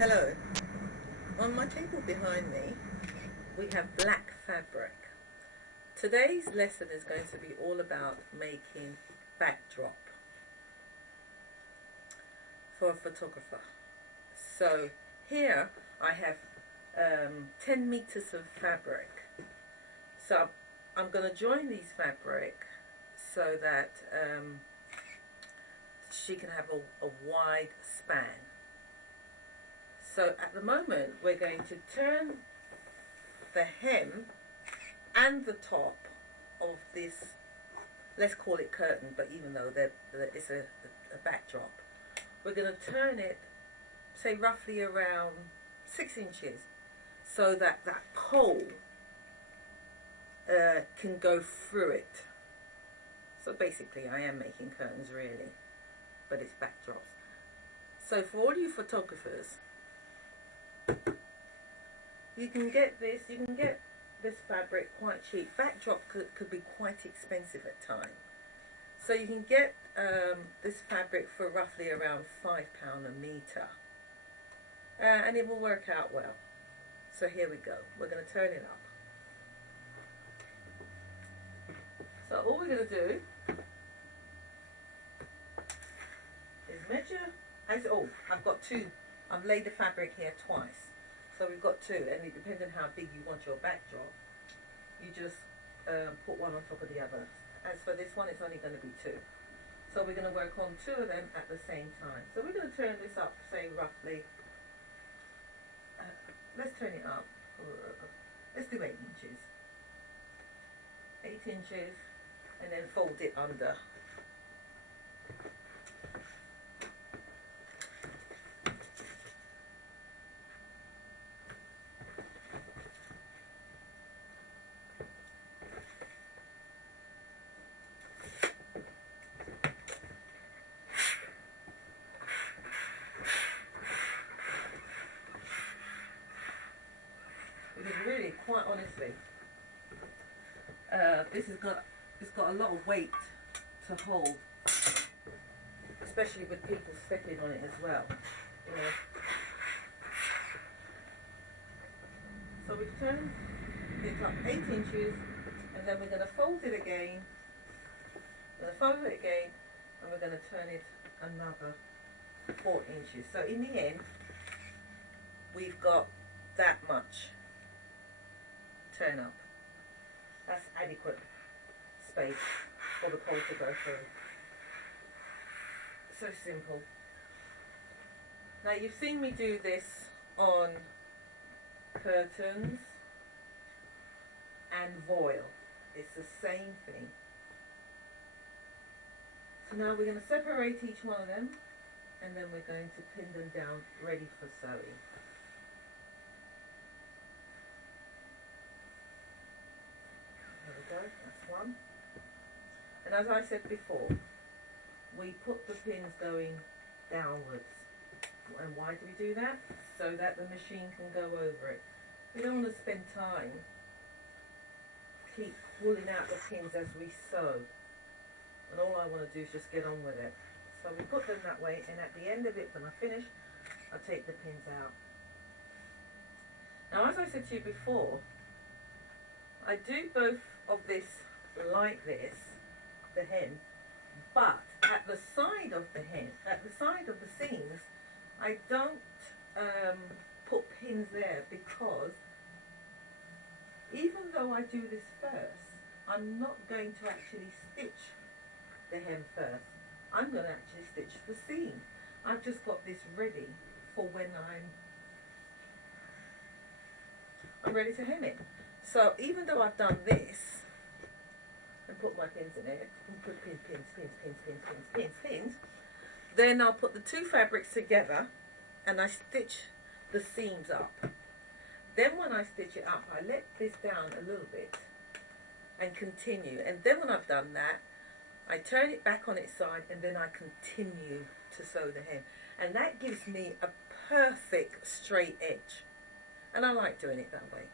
Hello. On my table behind me, we have black fabric. Today's lesson is going to be all about making backdrop for a photographer. So here I have 10 meters of fabric. So I'm going to join these fabric so that she can have a wide span. So at the moment we're going to turn the hem and the top of this, let's call it curtain, but even though it's a backdrop, we're going to turn it, say roughly around 6 inches, so that that pole can go through it. So basically I am making curtains really, but it's backdrops. So for all you photographers, you can get this fabric quite cheap. Backdrop could be quite expensive at times. So you can get this fabric for roughly around £5 a metre. And it will work out well. So here we go. We're going to turn it up. So all we're going to do is measure. I've got two. I've laid the fabric here twice. So we've got two, and it depends on how big you want your backdrop. You just put one on top of the other. As for this one, it's only going to be two. So we're going to work on two of them at the same time. So we're going to turn this up, say roughly, let's turn it up, let's do 8 inches. 8 inches, and then fold it under. Because really, quite honestly, it's got a lot of weight to hold, especially with people stepping on it as well. You know. So we've turned it up 8 inches, and then we're going to fold it again. We're going to fold it again, and we're going to turn it another 4 inches. So in the end, we've got that much turn up. That's adequate space for the pole to go through. So simple. Now you've seen me do this on curtains and voile. It's the same thing. So now we're going to separate each one of them, and then we're going to pin them down ready for sewing. There we go, that's one. And as I said before, we put the pins going downwards. And why do we do that? So that the machine can go over it. We don't want to spend time keep pulling out the pins as we sew. And all I want to do is just get on with it. So we put them that way, and at the end of it, when I finish, I take the pins out. Now, as I said to you before, I do both of this like this, the hem, but at the side of the hem, at the side of the seams, I don't put pins there, because even though I do this first, I'm not going to actually stitch the hem first. I'm going to actually stitch the seam. I've just got this ready for when I'm ready to hem it. So even though I've done this and put my pins in it, and put pins, then I'll put the two fabrics together and I stitch the seams up. Then when I stitch it up, I let this down a little bit and continue. And then when I've done that, I turn it back on its side, and then I continue to sew the hem. And that gives me a perfect straight edge. And I like doing it that way.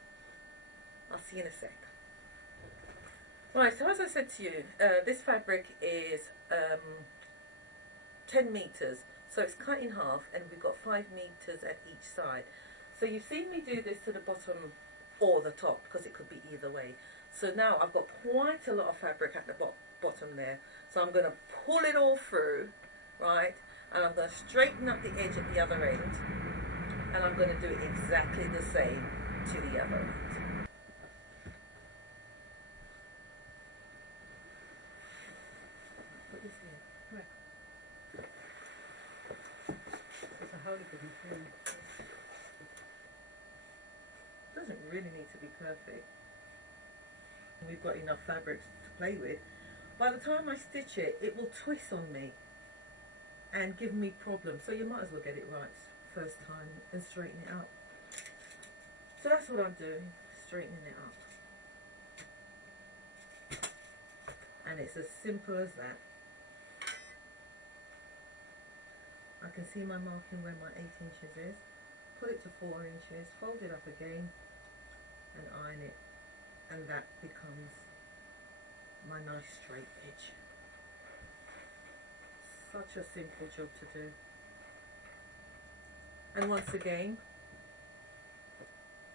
I'll see you in a sec. Right, so as I said to you, this fabric is 10 meters. So it's cut in half, and we've got 5 meters at each side. So you've seen me do this to the bottom or the top, because it could be either way. So now I've got quite a lot of fabric at the bottom there. So I'm going to pull it all through, right? And I'm going to straighten up the edge at the other end. And I'm going to do it exactly the same to the other end. Put this here. Right. It's a holy goodness thing. Doesn't really need to be perfect. We've got enough fabric to play with. By the time I stitch it, it will twist on me and give me problems. So you might as well get it right first time and straighten it out. So that's what I'm doing, straightening it up. And it's as simple as that. I can see my marking where my 8 inches is. Put it to 4 inches, fold it up again and iron it. And that becomes my nice straight edge. Such a simple job to do. And once again,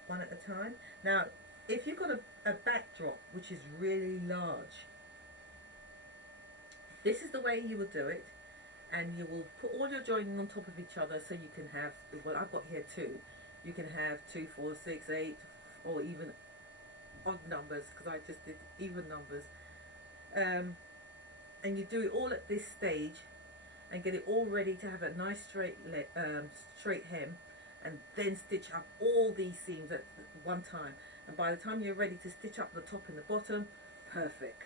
one at a time. Now, if you've got a backdrop which is really large, this is the way you will do it. And you will put all your joining on top of each other, so you can have, well, I've got here 2. You can have 2, 4, 6, 8, or even odd numbers, because I just did even numbers. And you do it all at this stage and get it all ready to have a nice straight hem, and then stitch up all these seams at one time. And by the time you're ready to stitch up the top and the bottom, perfect.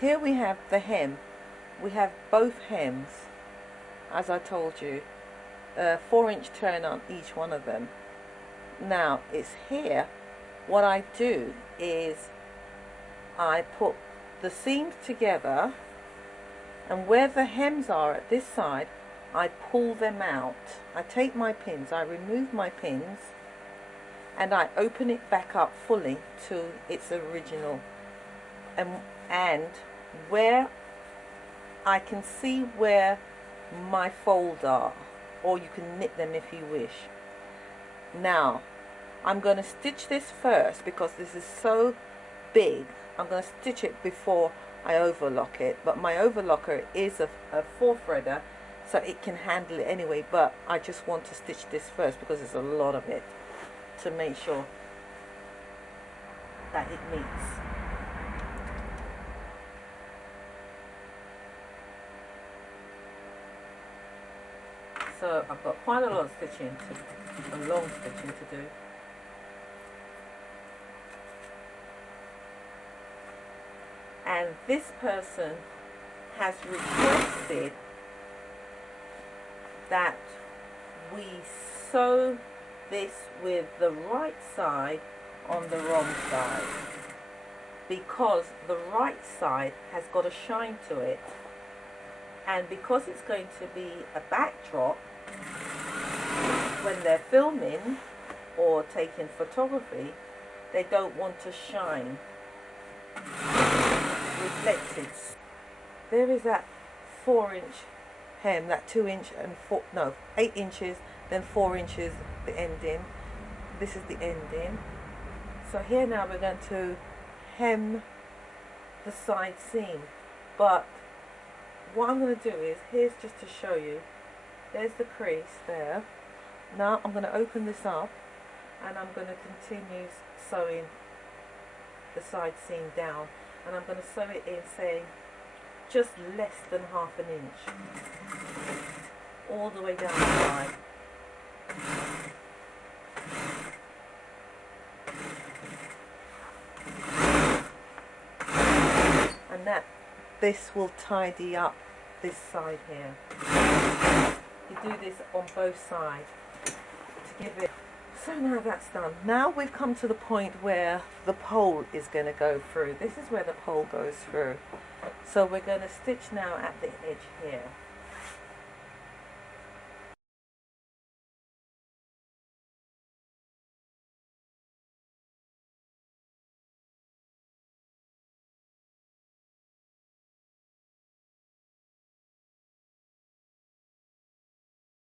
Here we have the hem. We have both hems, as I told you, 4-inch turn on each one of them. Now it's here, what I do is I put the seams together, and where the hems are at this side, I pull them out. I take my pins, I remove my pins, and I open it back up fully to its original, and where I can see where my folds are, or you can knit them if you wish. Now I'm going to stitch this first because this is so big. I'm going to stitch it before I overlock it, but my overlocker is a 4-threader, so it can handle it anyway, but I just want to stitch this first because there's a lot of it, to make sure that it meets. So I've got quite a lot of stitching a long stitching to do. And this person has requested that we sew this with the right side on the wrong side, because the right side has got a shine to it, and because it's going to be a backdrop when they're filming or taking photography, they don't want to shine reflected. There is that 4-inch hem, that 2-inch and 8 inches, then 4 inches the ending. This is the ending. So here now we're going to hem the side seam, but what I'm going to do is, here's just to show you, there's the crease there. Now I'm going to open this up and I'm going to continue sewing the side seam down, and I'm going to sew it in, say, just less than ½ an inch, all the way down the side. And this will tidy up this side here. You do this on both sides to give it. So now that's done. Now we've come to the point where the pole is going to go through. This is where the pole goes through. So we're going to stitch now at the edge here.